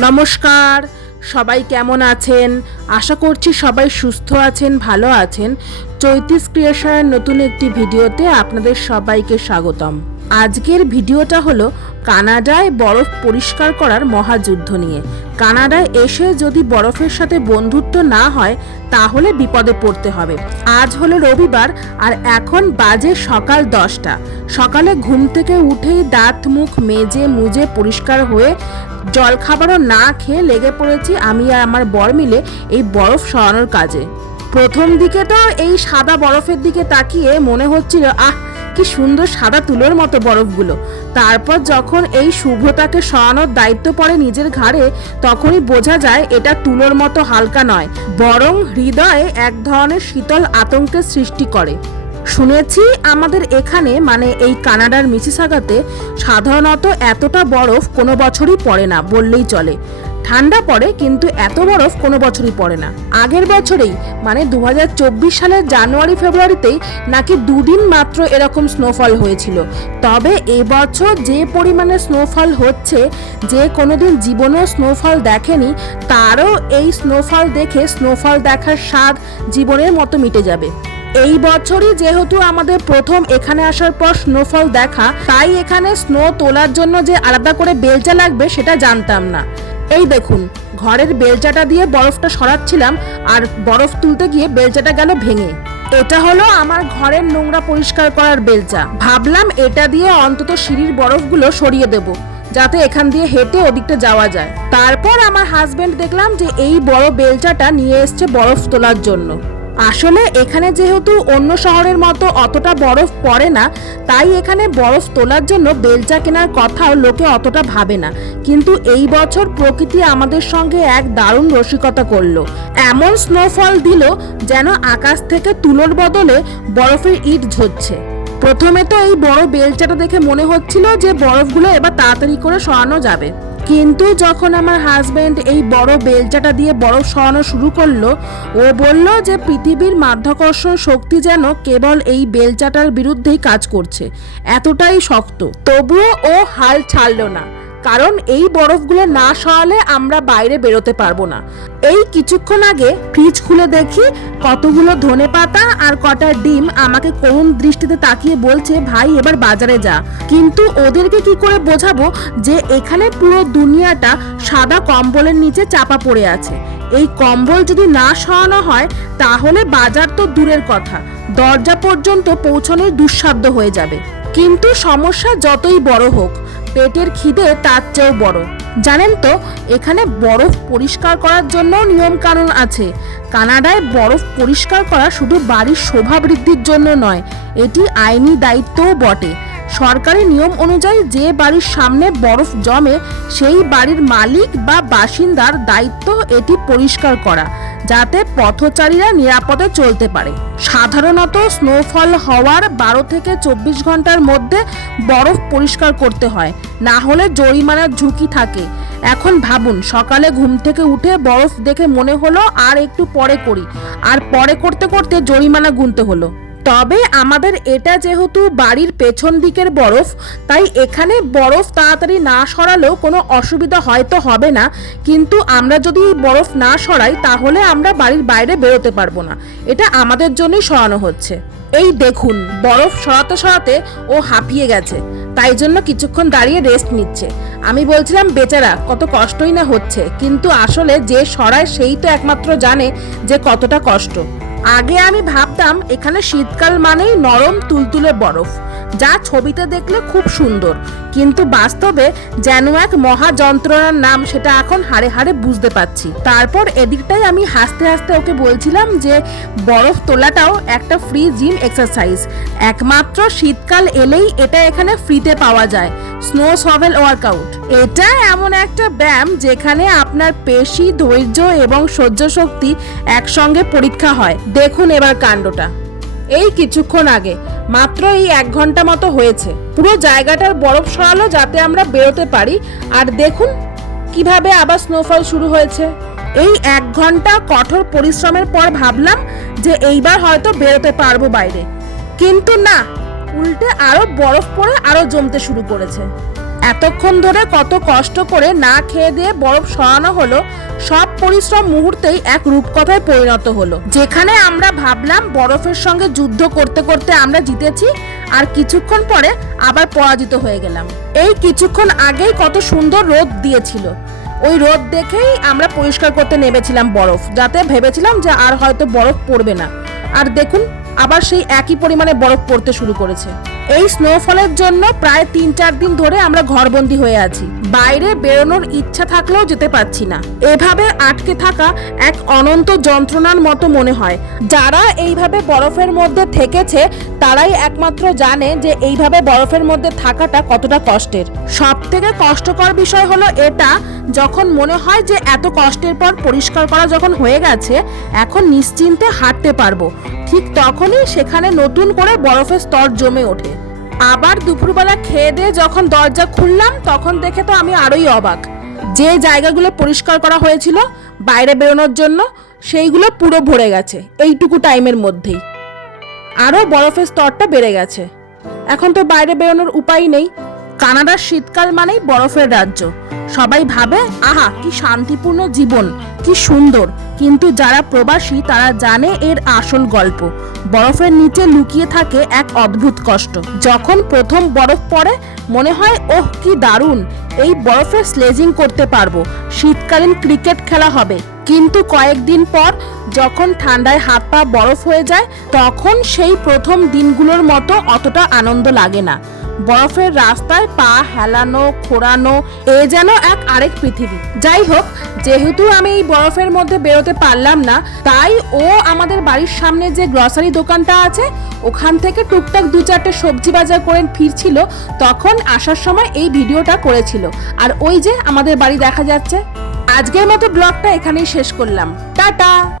নমস্কার সবাই কেমন আছেন? আশা করছি সবাই সুস্থ আছেন ভালো আছেন। চৈতিস ক্রিয়েশনের নতুন একটি ভিডিওতে আপনাদের সবাইকে স্বাগতম। আজকের ভিডিওটা হলো কানাডায় বরফ পরিষ্কার করার মহাযুদ্ধ নিয়ে। কানাডায় এসে যদি বরফের সাথে বন্ধুত্ব না হয়, তাহলে বিপদে পড়তে হবে। আজ হলো রবিবার আর এখন বাজে সকাল দশটা। সকালে ঘুম থেকে উঠেই দাঁত, মুখ মেজে মুজে পরিষ্কার হয়ে জলখাবারও না খেয়ে লেগে পড়েছি আমি আর আমার বর মিলে এই বরফ সরানোর কাজে। প্রথম দিকে তো এই সাদা বরফের দিকে তাকিয়ে মনে হচ্ছিল, আহ, কি সুন্দর সাদা তুলোর মতো বরফগুলো। তারপর যখন এই শুভ্রতাকে সরানোর দায়িত্ব পড়ে নিজের ঘাড়ে, তখনই বোঝা যায় এটা তুলোর মতো হালকা নয়, বরং হৃদয়ে এক ধরনের শীতল আতঙ্কের সৃষ্টি করে। শুনেছি আমাদের এখানে মানে এই কানাডার মিসিসাগাতে, সাধারণত এতটা বরফ কোনো বছরই পড়ে না, বললেই চলে। ঠান্ডা পড়ে কিন্তু এত বরফ কোনো বছরই পড়ে না। আগের বছরেই মানে দু হাজার চব্বিশ সালের জানুয়ারি, ফেব্রুয়ারিতেই নাকি দুদিন মাত্র এরকম স্নোফল হয়েছিল। তবে এবছর যে পরিমাণে স্নোফল হচ্ছে, যে কোনোদিন জীবনেও স্নোফল দেখেনি, তারও এই স্নোফল দেখে স্নোফল দেখার স্বাদ জীবনের মতো মিটে যাবে। এই বছরই যেহেতু আমাদের প্রথম এখানে আসার পর স্নোফল দেখা, তাই এখানে স্নো তোলার জন্য যে আলাদা করে বেলচা লাগবে সেটা জানতাম না। এই দেখুন, ঘরের বেলচাটা দিয়ে বরফটা সরাচ্ছিলাম আর বরফ তুলতে গিয়ে বেলচাটা গেল ভেঙে। এটা হলো আমার ঘরের নোংরা পরিষ্কার করার বেলচা। ভাবলাম এটা দিয়ে অন্তত সিঁড়ির বরফগুলো সরিয়ে দেব, যাতে এখান দিয়ে হেঁটে ওদিকটা যাওয়া যায়। তারপর আমার হাজবেন্ড দেখলাম যে এই বড় বেলচাটা নিয়ে এসছে বরফ তোলার জন্য। আসলে এখানে যেহেতু অন্য শহরের মতো অতটা বরফ পড়ে না, তাই এখানে বরফ তোলার জন্য বেলচা কেনার কথাও লোকে অতটা ভাবে না। কিন্তু এই বছর প্রকৃতি আমাদের সঙ্গে এক দারুণ রসিকতা করল। এমন স্নোফল দিল যেন আকাশ থেকে তুলোর বদলে বরফের ইট ঝরছে। প্রথমে তো এই বড় বেলচাটা দেখে মনে হচ্ছিল যে বরফগুলো এবার তাড়াতাড়ি করে সরানো যাবে। কিন্তু যখন আমার হাজব্যান্ড এই বড় বেলচাটা দিয়ে বড় সরানো শুরু করল, ও বলল যে পৃথিবীর মাধ্যাকর্ষণ শক্তি যেন কেবল এই বেলচাটার বিরুদ্ধেই কাজ করছে, এতটাই শক্ত। তবুও ও হাল ছাড়লো না। কারণ এই বরফগুলো না সরালে আমরা বাইরে বেরোতে পারব না। এই কিছুক্ষণ আগে ফ্রিজ খুলে দেখি কতগুলো ধনে পাতা আর কটা ডিম আমাকে করুণ দৃষ্টিতে তাকিয়ে বলছে, ভাই, এবার বাজারে যা। কিন্তু ওদেরকে কি করে বোঝাবো যে এখানে পুরো দুনিয়াটা সাদা কম্বলের নিচে চাপা পড়ে আছে? এই কম্বল যদি না সরানো হয়, তাহলে বাজার তো দূরের কথা। দরজা পর্যন্ত পৌঁছানোর দুঃসাধ্য হয়ে যাবে। কিন্তু সমস্যা যতই বড় হোক পেটের খিদে তার চেয়েও বড়। জানেন তো, এখানে বরফ পরিষ্কার করার জন্য নিয়ম কানুন আছে। কানাডায় বরফ পরিষ্কার করা শুধু বাড়ির শোভা বৃদ্ধির জন্য নয়, এটি আইনি দায়িত্বও বটে। সরকারি নিয়ম অনুযায়ী যে বাড়ির সামনে বরফ জমে, সেই বাড়ির মালিক বা বাসিন্দার দায়িত্ব এটি পরিষ্কার করা। যাতে পথচারীরা নিরাপদে চলতে পারে। সাধারণত স্নোফল হওয়ার বারো থেকে চব্বিশ ঘণ্টার মধ্যে বরফ পরিষ্কার করতে হয়, না হলে জরিমানার ঝুঁকি থাকে। এখন ভাবুন, সকালে ঘুম থেকে উঠে বরফ দেখে মনে হলো আর একটু পরে করি। আর পরে করতে করতে জরিমানা গুনতে হলো। তবে আমাদের এটা যেহেতু বাড়ির পেছন দিকের বরফ, তাই এখানে বরফ তাড়াতাড়ি না সরালেও কোনো অসুবিধা হয়তো হবে না। কিন্তু আমরা যদি বরফ না সরাই, তাহলে আমরা বাড়ির বাইরে বেরোতে পারব না। এটা আমাদের জন্যই সরানো হচ্ছে। এই দেখুন, বরফ সরাতে সরাতে ও হাঁপিয়ে গেছে। তাই জন্য কিছুক্ষণ দাঁড়িয়ে রেস্ট নিচ্ছে। আমি বলছিলাম, বেচারা, কত কষ্টই না হচ্ছে। কিন্তু আসলে যে সরায়, সেই তো একমাত্র জানে যে কতটা কষ্ট। আগে আমি ভাবতাম এখানে শীতকাল মানেই নরম তুলতুলে বরফ। যা ছবিতে দেখলে খুব সুন্দর। কিন্তু বাস্তবে যেন এক মহা যন্ত্রণার নাম সেটা এখন হাড়ে হাড়ে বুঝতে পারছি। তারপর এদিকটাই আমি হাসতে হাসতে ওকে বলছিলাম যে, বরফ তোলাটাও একটা ফ্রি জিম এক্সারসাইজ একমাত্র শীতকাল এলেই এটা এখানে ফ্রিতে পাওয়া যায়। স্নো সভেল ওয়ার্কআউট এটা এমন একটা ব্যায়াম যেখানে আপনার পেশি ধৈর্য এবং সহ্য শক্তি একসঙ্গে পরীক্ষা হয়। দেখুন এবার কাণ্ডটা। এই কিছুক্ষণ আগে। মাত্র এই এক ঘণ্টা মতো হয়েছে। পুরো জায়গাটার বরফ সরালো যাতে আমরা বেরোতে পারি। আর দেখুন কীভাবে আবার স্নোফল শুরু হয়েছে। এই এক ঘণ্টা কঠোর পরিশ্রমের পর ভাবলাম যে এইবার হয়তো বেরোতে পারব বাইরে। কিন্তু না, উল্টে আরও বরফ পড়ে আরও জমতে শুরু করেছে। এতক্ষণ ধরে কত কষ্ট করে না খেয়ে দিয়ে বরফ সরানো হলো, সব পরিশ্রম মুহূর্তেই এক রূপকথায় পরিণত হলো। যেখানে আমরা ভাবলাম বরফের সঙ্গে যুদ্ধ করতে করতে আমরা জিতেছি, আর কিছুক্ষণ পরে আবার পরাজিত হয়ে গেলাম। এই কিছুক্ষণ আগেই কত সুন্দর রোদ দিয়েছিল। ওই রোদ দেখেই আমরা পরিষ্কার করতে নেমেছিলাম বরফ, যাতে ভেবেছিলাম যে আর হয়তো বরফ পড়বে না। আর দেখুন আবার সেই একই পরিমাণে বরফ পড়তে শুরু করেছে। এই স্নোফলের জন্য প্রায় তিন চার দিন ধরে আমরা ঘরবন্দি হয়ে আছি। বাইরে বেরোনোর ইচ্ছা থাকলেও যেতে পারছি না। এভাবে আটকে থাকা এক অনন্ত যন্ত্রণার মতো মনে হয়। যারা এইভাবে বরফের মধ্যে থেকেছে, তারাই একমাত্র জানে যে এইভাবে বরফের মধ্যে থাকাটা কতটা কষ্টের। সব থেকে কষ্টকর বিষয় হলো এটা, যখন মনে হয় যে এত কষ্টের পর পরিষ্কার করা যখন হয়ে গেছে, এখন নিশ্চিন্তে হাঁটতে পারব। ঠিক তখনই সেখানে নতুন করে বরফের স্তর জমে ওঠে। আবার দুপুরবেলা খেয়ে দিয়ে যখন দরজা খুললাম, তখন দেখে তো আমি আরোই অবাক। যে জায়গাগুলো পরিষ্কার করা হয়েছিল বাইরে বেরোনোর জন্য, সেইগুলো পুরো ভরে গেছে, এইটুকু টাইমের মধ্যেই। আরও বরফের স্তরটা বেড়ে গেছে। এখন তো বাইরে বেরোনোর উপায় নেই কানাডার শীতকাল মানেই বরফের রাজ্য। সবাই ভাবে, আহা, কি শান্তিপূর্ণ জীবন, কি সুন্দর। কিন্তু যারা প্রবাসী, তারা জানে এর আসল গল্প। বরফের নিচে লুকিয়ে থাকে এক অদ্ভুত কষ্ট। যখন প্রথম বরফ পড়ে, মনে হয়, ওহ, কি দারুণ! এই বরফে স্লেজিং করতে পারব। শীতকালীন ক্রিকেট খেলা হবে। কিন্তু কয়েকদিন পর, যখন ঠান্ডায় হাত পা বরফ হয়ে যায়, তখন সেই প্রথম দিনগুলোর মতো অতটা আনন্দ লাগে না। বরফের রাস্তায় পা হেলানো, খোঁড়ানো, এ যেন এক আরেক পৃথিবী। যাই হোক, যেহেতু আমি এই বরফের মধ্যে বেরোতে পারলাম না, তাই ও আমাদের বাড়ির সামনে যে গ্রসারি দোকানটা আছে, ওখান থেকে টুকটাক দু চারটে সবজি বাজার করে ফিরছিল, তখন আসার সময় এই ভিডিওটা করেছিল। আর ওই যে আমাদের বাড়ি দেখা যাচ্ছে। আজকের মতো ব্লগটা এখানেই শেষ করলাম। টাটা!